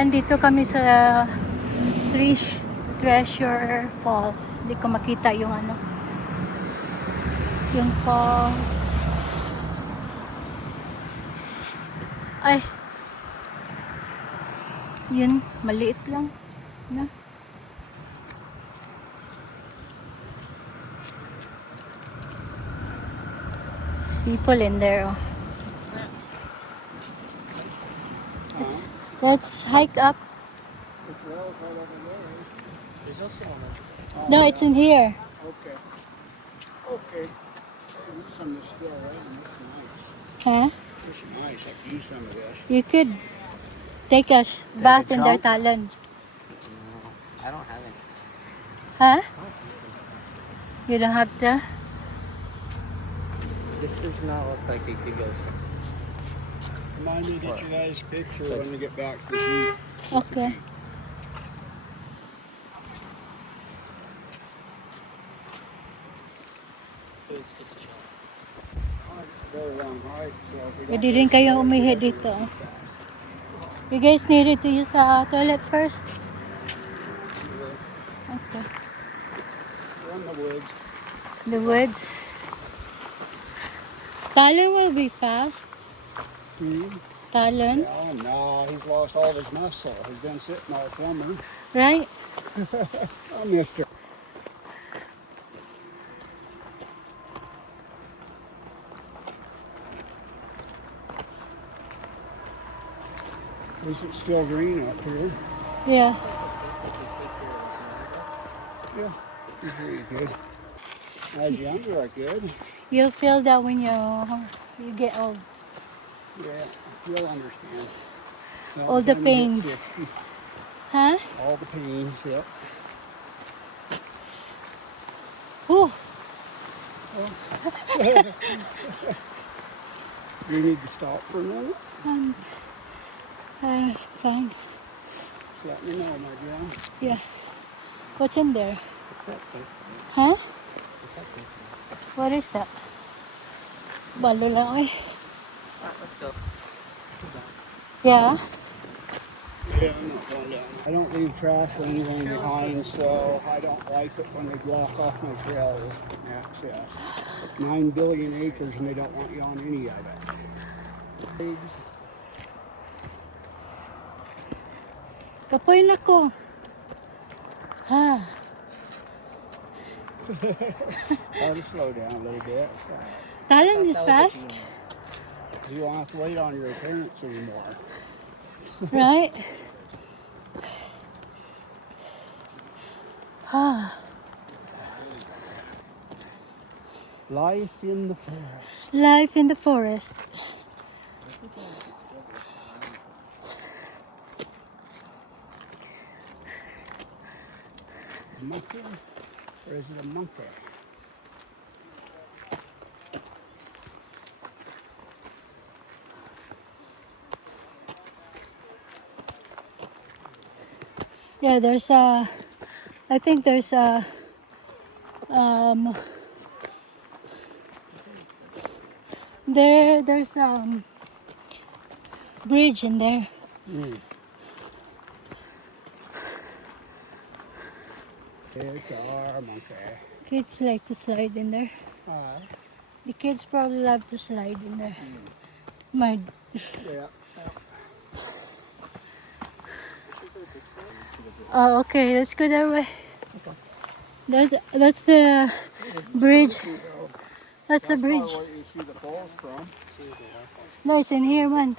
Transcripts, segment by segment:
Ayan, dito kami sa Treasure Falls. Hindi ko makita yung ano, yung falls. Ay, yun, maliit lang. Na? There's people in there. Oh. Let's hike up. There's also one. No, it's in here. Okay. Okay. Use some of this still, right? Huh? There's some ice. I can use some of this. You could take a bath in their chunk? talon. No, I don't have any. Huh? You don't have to? This does not look like it could go. Remind me to get you guys a picture when we get back to the Jeep. Okay. It's just chill. Very long hike, so if we Pwede rin kayo umihi dito. You guys needed to use the toilet first? Okay. We're in the woods. The woods. Talon will be fast. Talon, Yeah, no, he's lost all his muscle. He's been sitting all summer. right? I missed her. At least it's still green up here. Yeah. Yeah, he's really good. As younger, are good. You'll feel that when you get old. Yeah, you'll understand. All the Time you pain. hit 60, Huh? all the pains, yep. Ooh. You need to stop for a minute. Fine. Just let me know, my dear. Yeah. What's in there? What's that thing? Huh? What's that thing? What is that? Balo lang eh. Let's go. Yeah? Yeah, I'm not going down. I don't leave trash or anything behind, so I don't like it when they block off my trail with access. 9 billion acres and they don't want you on any of it. Kapoy na ko. Ha. I'll just slow down a little bit. So. Talon is fast, You don't have to wait on your parents anymore. right? Ah. Life in the forest. Life in the forest. A monkey? Or is it a monkey? Yeah, I think there's a, there's bridge in there. It's our monkey. Kids like to slide in there. The kids probably love to slide in there. Mud. Yeah. Oh, okay, let's go that way. That's the bridge. That's the bridge. Where you see the falls from. No, it's in here, man.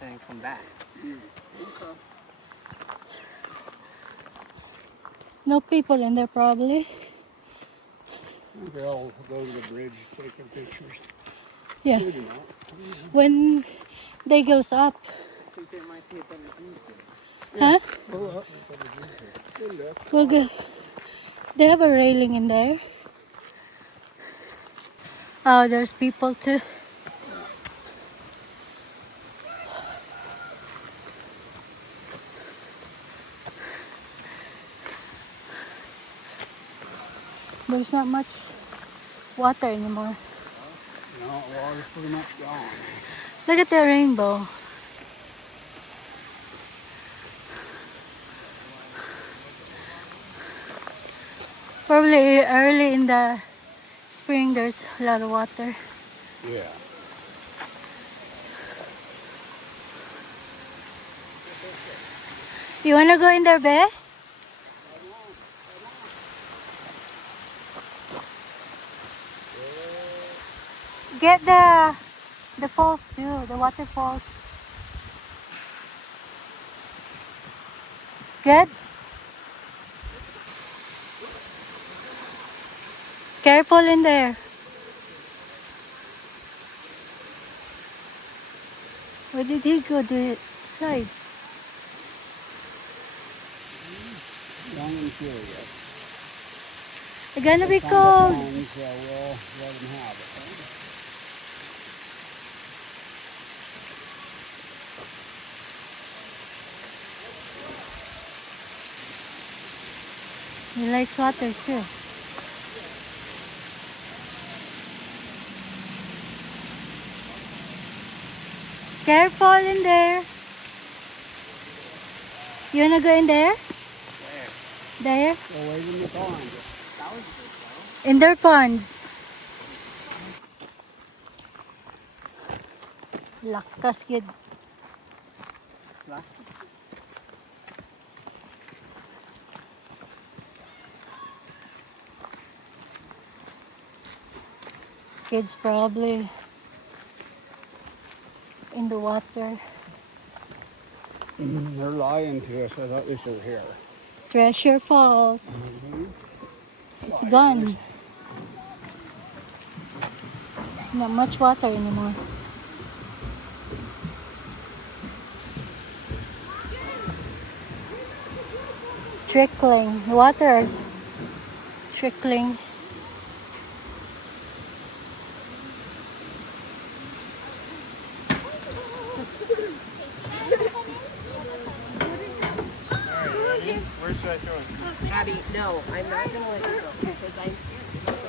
Then come back. Okay. No people in there probably. They'll go to the bridge taking pictures. Yeah. Maybe not. When they goes up. I think there might be a better view here. Huh? Go up. Good look. We'll go. They have a railing in there. Oh, there's people too. There's not much water anymore. No, water's pretty much gone. Look at the rainbow. Probably early in the spring there's a lot of water. Yeah. You wanna go in there, Be? Get the falls too, the waterfalls. Good? Careful in there. Where did he go? The side. Young and curious. It's gonna be They find a cold. thing, so we'll let them have it. He likes water too. Careful in there. You wanna go in there? There? Go wait in the pond. In their pond. Laktas gid. Kids probably in the water. They're lying to us. I thought this was here. Treasure Falls. It's gone. Not much water anymore. Trickling. Water trickling. Where should I throw it? Abby, no, I'm not gonna let you go because I'm scared.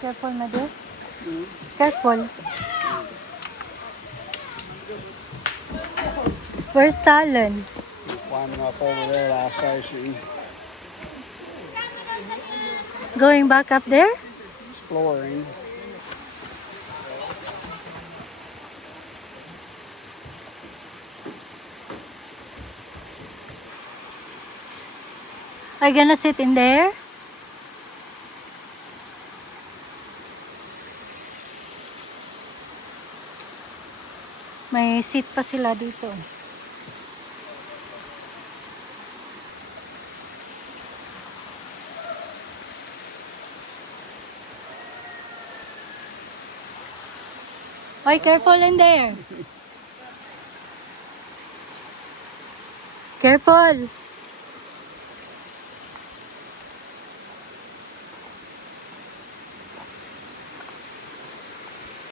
Careful, my dear. Careful. Where's Talon? Climbing up over there last I seen. Going back up there? Exploring. Are you gonna sit in there? May seat pa sila dito. Oy, careful in there. Careful.